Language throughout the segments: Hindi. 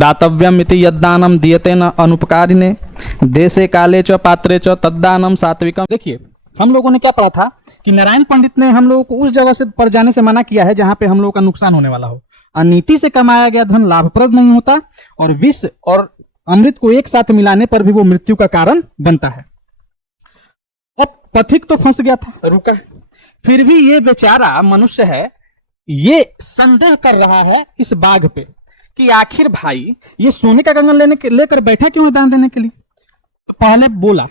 दातव्यम इति यद्दानम दीयते न अनुपकारिणे देशे काले च पात्रे च तद्दानम सात्विकम। देखिए, हम लोगों ने क्या पढ़ा था कि नारायण पंडित ने हम लोगों को उस जगह से पर जाने से मना किया है जहां पे हम लोगों का नुकसान होने वाला हो। अनीति से कमाया गया धन लाभप्रद नहीं होता और विष और अमृत को एक साथ मिलाने पर भी वो मृत्यु का कारण बनता है। अब पथिक तो फंस गया था, रुका, फिर भी ये बेचारा मनुष्य है, ये संदेह कर रहा है इस बाघ पे कि आखिर भाई ये सोने का कंगन लेकर बैठा क्यों है दान देने के लिए। तो पहले बोला,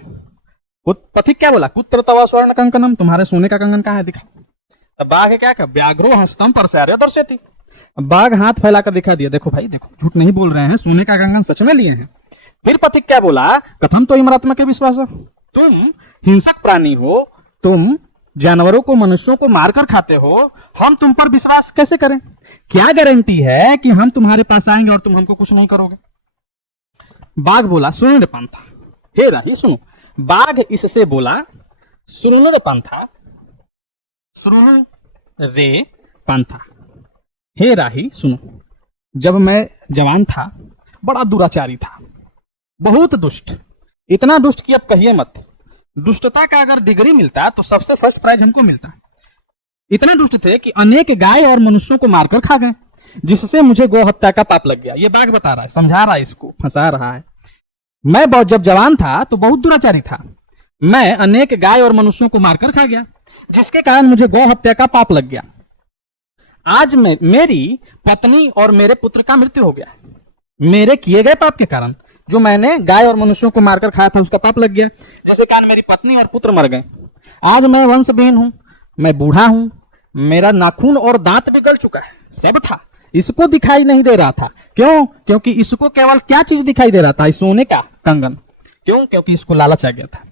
पथिक क्या बोला, कुत्र तव स्वर्ण कंकनम, तुम्हारे सोने का कंगन कहाँ है, दिखा। तब बाघ क्या कहा, व्याघ्रो हस्तम परसार्य दर्शयति, बाघ हाथ फैलाकर दिखा दिया, देखो भाई देखो, झूठ नहीं बोल रहे हैं, सोने का कंगन सच में लिए हैं। फिर पथिक क्या बोला, कथम तो इमरात्मा के विश्वास, तुम हिंसक प्राणी हो, तुम जानवरों को मनुष्यों को मारकर खाते हो, हम तुम पर विश्वास कैसे करें, क्या गारंटी है कि हम तुम्हारे पास आएंगे और तुम हमको कुछ नहीं करोगे। बाघ बोला, सुनो रे पंथा, हे राही सुनो। बाघ इससे बोला, सुनो रे पंथा, सुनो रे पंथा, हे राही सुनो। जब मैं जवान था बड़ा दुराचारी था, बहुत दुष्ट, इतना दुष्ट कि अब कहिए मत। दुष्टता का अगर डिग्री मिलता तो सबसे फर्स्ट प्राइज हमको मिलता। इतने दुष्ट थे कि अनेक गाय और मनुष्यों को मारकर खा गए, जिससे मुझे गौ हत्या का पाप लग गया। ये बाघ बता रहा है, समझा रहा है, इसको फंसा रहा है। मैं जब जवान था तो बहुत दुराचारी था, मैं अनेक गाय और मनुष्यों को मारकर खा गया, जिसके कारण मुझे गौ हत्या का पाप लग गया। आज मेरी पत्नी और मेरे पुत्र का मृत्यु हो गया, मेरे किए गए पाप के कारण। जो मैंने गाय और मनुष्यों को मारकर खाया था उसका पाप लग गया, जिसके कारण मेरी पत्नी और पुत्र मर गए। आज मैं वंशहीन हूं, मैं बूढ़ा हूं, मेरा नाखून और दांत भी गल चुका है, सब था, इसको दिखाई नहीं दे रहा था। क्यों? क्योंकि इसको केवल क्या चीज दिखाई दे रहा था, सोने का कंगन। क्यों? क्योंकि इसको लालच आ गया था।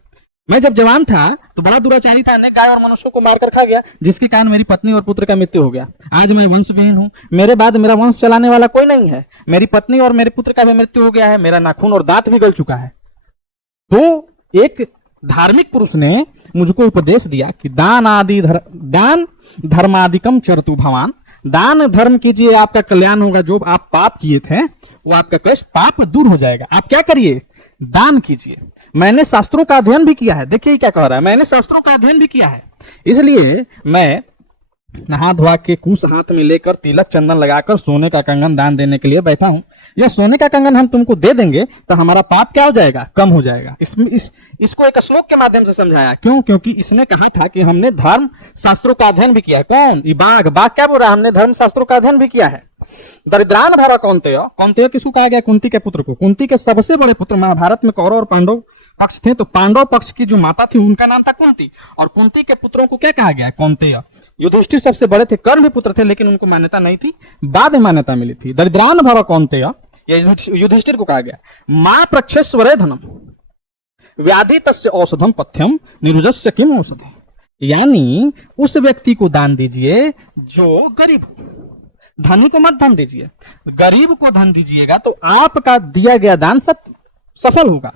मैं जब जवान था तो बड़ा दुराचारी था, अनेक गाय और मनुष्यों को मारकर खा गया, जिसके कारण मेरी पत्नी और पुत्र का मृत्यु हो गया। आज मैं वंशहीन हूं, मेरे बाद मेरा वंश चलाने वाला कोई नहीं है, मेरी पत्नी और मेरे पुत्र का भी मृत्यु हो गया है, मेरा नाखून और दांत भी गल चुका है। तो एक धार्मिक पुरुष ने मुझको उपदेश दिया कि दान धर्मादिकम चरतु भवान, दान धर्म कीजिए, आपका कल्याण होगा। जो आप पाप किए थे वो आपका कष्ट पाप दूर हो जाएगा। आप क्या करिए, दान कीजिए। मैंने शास्त्रों का अध्ययन भी किया है, देखिए क्या कह रहा है, मैंने शास्त्रों का अध्ययन भी किया है, इसलिए मैं नहा धोआ के कुश हाथ में लेकर तिलक चंदन लगाकर सोने का कंगन दान देने के लिए बैठा हूं। यह सोने का कंगन हम तुमको दे देंगे तो हमारा पाप क्या हो जाएगा, कम हो जाएगा। इसको एक श्लोक के माध्यम से समझाया। क्यों? क्योंकि इसने कहा था कि हमने धर्म शास्त्रों का अध्ययन भी किया है। कौन? ये बाघ क्या बोल रहा है, हमने धर्म शास्त्रों का अध्ययन भी किया है। दरिद्रान भरा कौन्तेय, कौन्तेय किसको कहा गया, कुंती के पुत्र को। कुंती के सबसे बड़े पुत्र, महाभारत में कौरव और पांडव पक्ष थे, तो पांडव पक्ष की जो माता थी उनका नाम था कुंती, और कुंती के पुत्रों को क्या कहा गया, कौन्तेय। युधिष्ठिर सबसे बड़े थे, कर्ण भी पुत्र थे, लेकिन उनको मान्यता नहीं थी, बाद में मान्यता मिली थी। दरिद्रान भव कौन्तेय, ये युधिष्ठिर को कहा गया। मां प्रक्षस्वरे धनम व्याधि तस्य औषधम पथ्यम निरुजस्य किम औषधि, यानी उस व्यक्ति को दान दीजिए जो गरीब हो, धनी को मत धन दीजिए, गरीब को धन दीजिएगा तो आपका दिया गया दान सफल होगा।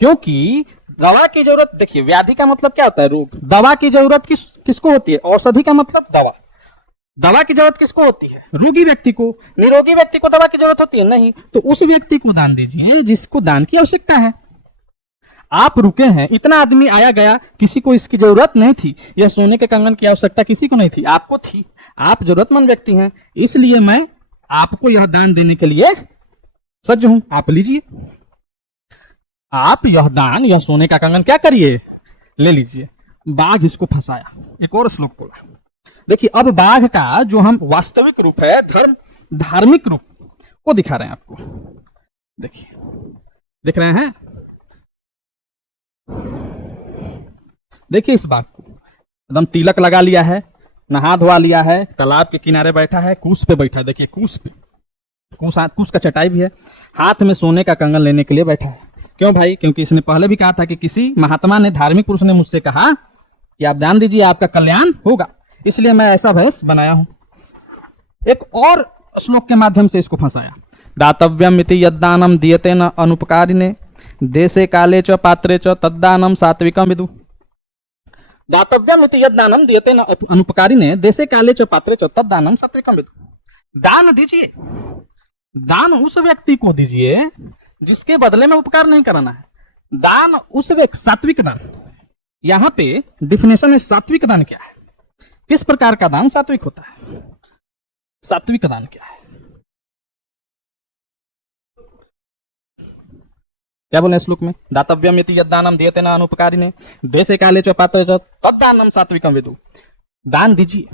क्योंकि दवा की जरूरत, देखिए व्याधि का मतलब क्या होता है, रोग। दवा की जरूरत किसको होती है, औषधि का मतलब दवा। दवा की जरूरत किसको होती है, रोगी व्यक्ति को। निरोगी व्यक्ति को दवा की जरूरत होती है नहीं, तो उस व्यक्ति को दान दीजिए जिसको दान की आवश्यकता है। आप रुके हैं, इतना आदमी आया गया, किसी को इसकी जरूरत नहीं थी, यह सोने के कंगन की आवश्यकता किसी को नहीं थी, आपको थी, आप जरूरतमंद व्यक्ति हैं, इसलिए मैं आपको यह दान देने के लिए सज्ज हूं, आप लीजिए। आप यह दान, यह सोने का कंगन क्या करिए, ले लीजिए। बाघ इसको फंसाया। एक और श्लोक बोला, देखिए अब बाघ का जो हम वास्तविक रूप है, धार्मिक रूप को दिखा रहे हैं आपको। देखिए, दिख रहे हैं, देखिए इस बाघ को एकदम तिलक लगा लिया है, नहा धोआ लिया है, तालाब के किनारे बैठा है, कूस पे बैठा है। देखिए कूस पे, कूस का चटाई भी है, हाथ में सोने का कंगन लेने के लिए बैठा है। क्यों भाई? क्योंकि इसने पहले भी कहा था कि किसी महात्मा ने, धार्मिक पुरुष ने मुझसे कहा कि आप दान दीजिए, आपका कल्याण होगा, इसलिए मैं ऐसा भेष बनाया हूं। एक और श्लोक के माध्यम से इसको फंसाया। दातव्यम इति यद्दानम दीयते न अनुपकारिणे देशे काले च पात्रे च तद्दानम सात्विकम विदु। दातव्यम इति यद्दानम दीयते न अनुपकारिणे देशे काले च पात्रे च तद्दानम सात्विकम विदु। दान दीजिए, दान उस व्यक्ति को दीजिए जिसके बदले में उपकार नहीं कराना है। दान उस व्यक्ति, सात्विक दान, यहां पे डिफिनेशन है सात्विक दान क्या है, किस प्रकार का दान सात्विक होता है, सात्विक दान क्या है, क्या बोले श्लोक में, दातव्यम यदि यद्दानम दीयते न अनुपकारिणे देशे काले च पात्रे च तद्दानम सात्विकम विदु। दान दीजिए,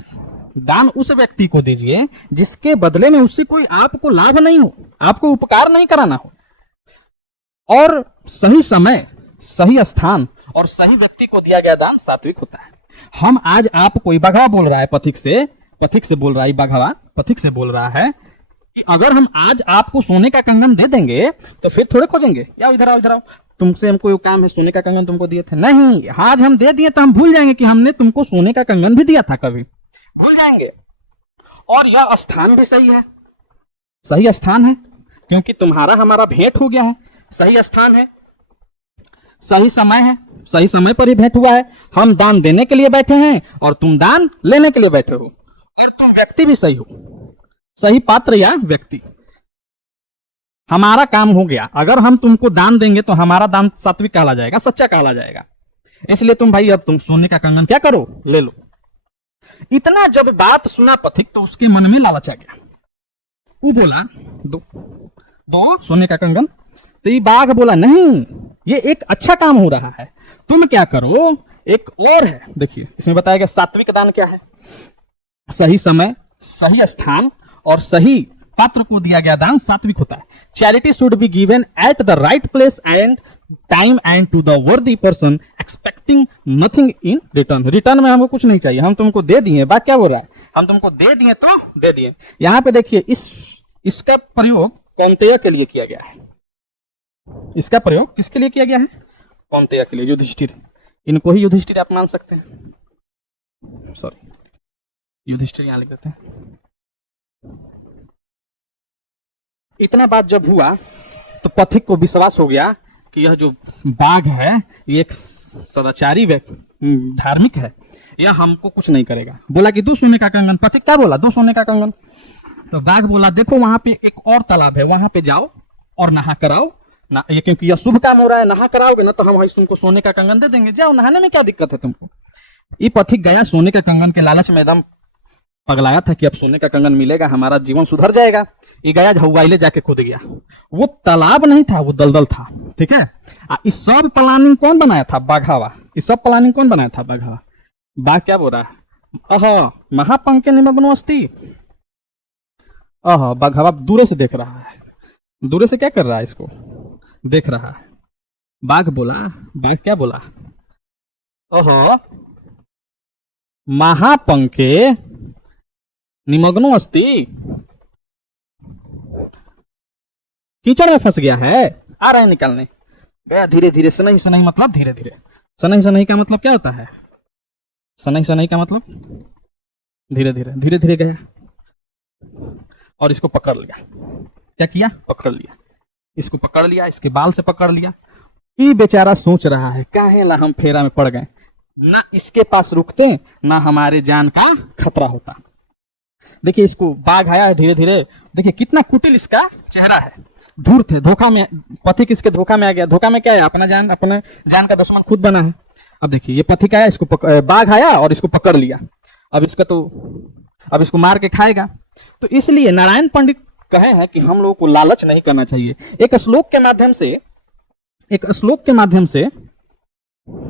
दान उस व्यक्ति को दीजिए जिसके बदले में उससे कोई आपको लाभ नहीं हो, आपको उपकार नहीं कराना हो, और सही समय, सही स्थान और सही व्यक्ति को दिया गया दान सात्विक होता है। हम आज आप, कोई बघवा बोल रहा है पथिक से बोल रहा है, बघवा पथिक से बोल रहा है कि अगर हम आज आपको सोने का कंगन दे देंगे तो फिर थोड़े खोजेंगे, या इधर आओ इधर आओ, तुमसे हमको काम है, सोने का कंगन तुमको दिए थे, नहीं, आज हम दे दिए तो हम भूल जाएंगे कि हमने तुमको सोने का कंगन भी दिया था, कभी भूल जाएंगे। और यह स्थान भी सही है, सही स्थान है, क्योंकि तुम्हारा हमारा भेंट हो गया है, सही स्थान है, सही समय है, सही समय पर ही भेंट हुआ है। हम दान देने के लिए बैठे हैं और तुम दान लेने के लिए बैठे हो, और तुम व्यक्ति भी सही हो, सही पात्र या व्यक्ति। हमारा काम हो गया, अगर हम तुमको दान देंगे तो हमारा दान सात्विक कहला जाएगा, सच्चा कहला जाएगा। इसलिए तुम भाई, अब तुम सोने का कंगन क्या करो, ले लो। इतना जब बात सुना पथिक तो उसके मन में लालच आ गया, वो बोला दो सोने का कंगन। तो ये बाघ बोला नहीं, ये एक अच्छा काम हो रहा है, तुम क्या करो, एक और है। देखिए इसमें बताया गया सात्विक दान क्या है, सही समय, सही स्थान और सही पात्र को दिया गया दान सात्विक होता है। Charity should be given at the right place and time and to the worthy person expecting nothing in return. Return में हमको कुछ नहीं चाहिए, हम तुमको दे दिए, बात क्या बोल रहा है, हम तुमको दे दिए तो दे दिए। यहां पे देखिए इसका प्रयोग कौन्तेय के लिए किया गया है, इसका प्रयोग किसके लिए किया गया है, कौन्तेय के लिए, युधिष्ठिर, इनको ही युधिष्ठिर आप मान सकते हैं, सॉरी युधिष्ठिर यहां लिख देते हैं। इतना बात जब हुआ तो पथिक को विश्वास हो गया कि यह जो बाघ है ये एक सदाचारी धार्मिक है, यह हमको कुछ नहीं करेगा। बोला कि 2 सोने का कंगन, पथिक क्या बोला, 2 सोने का कंगन। तो बाघ बोला देखो वहां पे एक और तालाब है, वहां पे जाओ और नहा कराओ ना, ये क्योंकि यह शुभ काम हो रहा है, नहा कराओगे ना तो हम तुमको सोने का कंगन दे देंगे, जाओ नहाने में क्या दिक्कत है तुमको। ये पथिक गया सोने के कंगन के लालच में, एकदम पगलाया था कि अब सोने का कंगन मिलेगा, हमारा जीवन सुधर जाएगा। ये गया हवाईले जाके कूद गया, वो तालाब नहीं था, वो दलदल था, ठीक है। इस सब प्लानिंग कौन बनाया था, बाघावा, इस सब प्लानिंग कौन बनाया था, बाघावा। बाघ क्या बोल रहा है, अह महापंके निमग्नो अस्ति, अह बाघावा दूर से देख रहा है, दूर से क्या कर रहा है, इसको देख रहा है। बाघ बोला, बाघ क्या बोला, ओहो महापंके निमग्नो अस्ति, कीचड़ में फंस गया है, आ रहा है निकालने, गया धीरे धीरे, सनई सनई मतलब धीरे धीरे, सनई सनई का मतलब क्या होता है, सनई सनई का मतलब धीरे धीरे, धीरे धीरे गया और इसको पकड़ लिया। क्या किया, पकड़ लिया, इसको पकड़ लिया, इसके बाल से पकड़ लिया। ये बेचारा सोच रहा है काहे ला हम फेरा में पड़ गए, ना इसके पास रुकते ना हमारे जान का खतरा होता। देखिए इसको बाघ आया है धीरे धीरे, देखिए कितना कुटिल इसका चेहरा है, धूर्त है, धोखा में, पथिक इसके धोखा में आ गया। धोखा में क्या है, अपने जान का दुश्मन खुद बना है। अब देखिए ये पथिक आया, इसको बाघ आया और इसको पकड़ लिया, अब इसको मार के खाएगा। तो इसलिए नारायण पंडित कहे हैं कि हम लोगों को लालच नहीं करना चाहिए। एक श्लोक के माध्यम से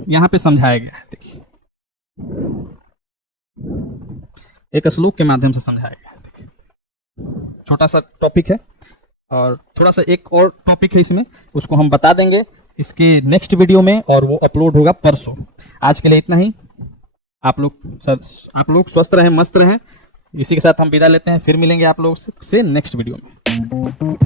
यहां पे समझाया गया है, देखिए एक श्लोक के माध्यम से समझाया गया है। देखिए छोटा सा टॉपिक है और थोड़ा सा एक और टॉपिक है इसमें, उसको हम बता देंगे इसके नेक्स्ट वीडियो में, और वो अपलोड होगा परसों। आज के लिए इतना ही। आप लोग स्वस्थ रहें, मस्त रहें। इसी के साथ हम विदा लेते हैं, फिर मिलेंगे आप लोग से नेक्स्ट वीडियो में।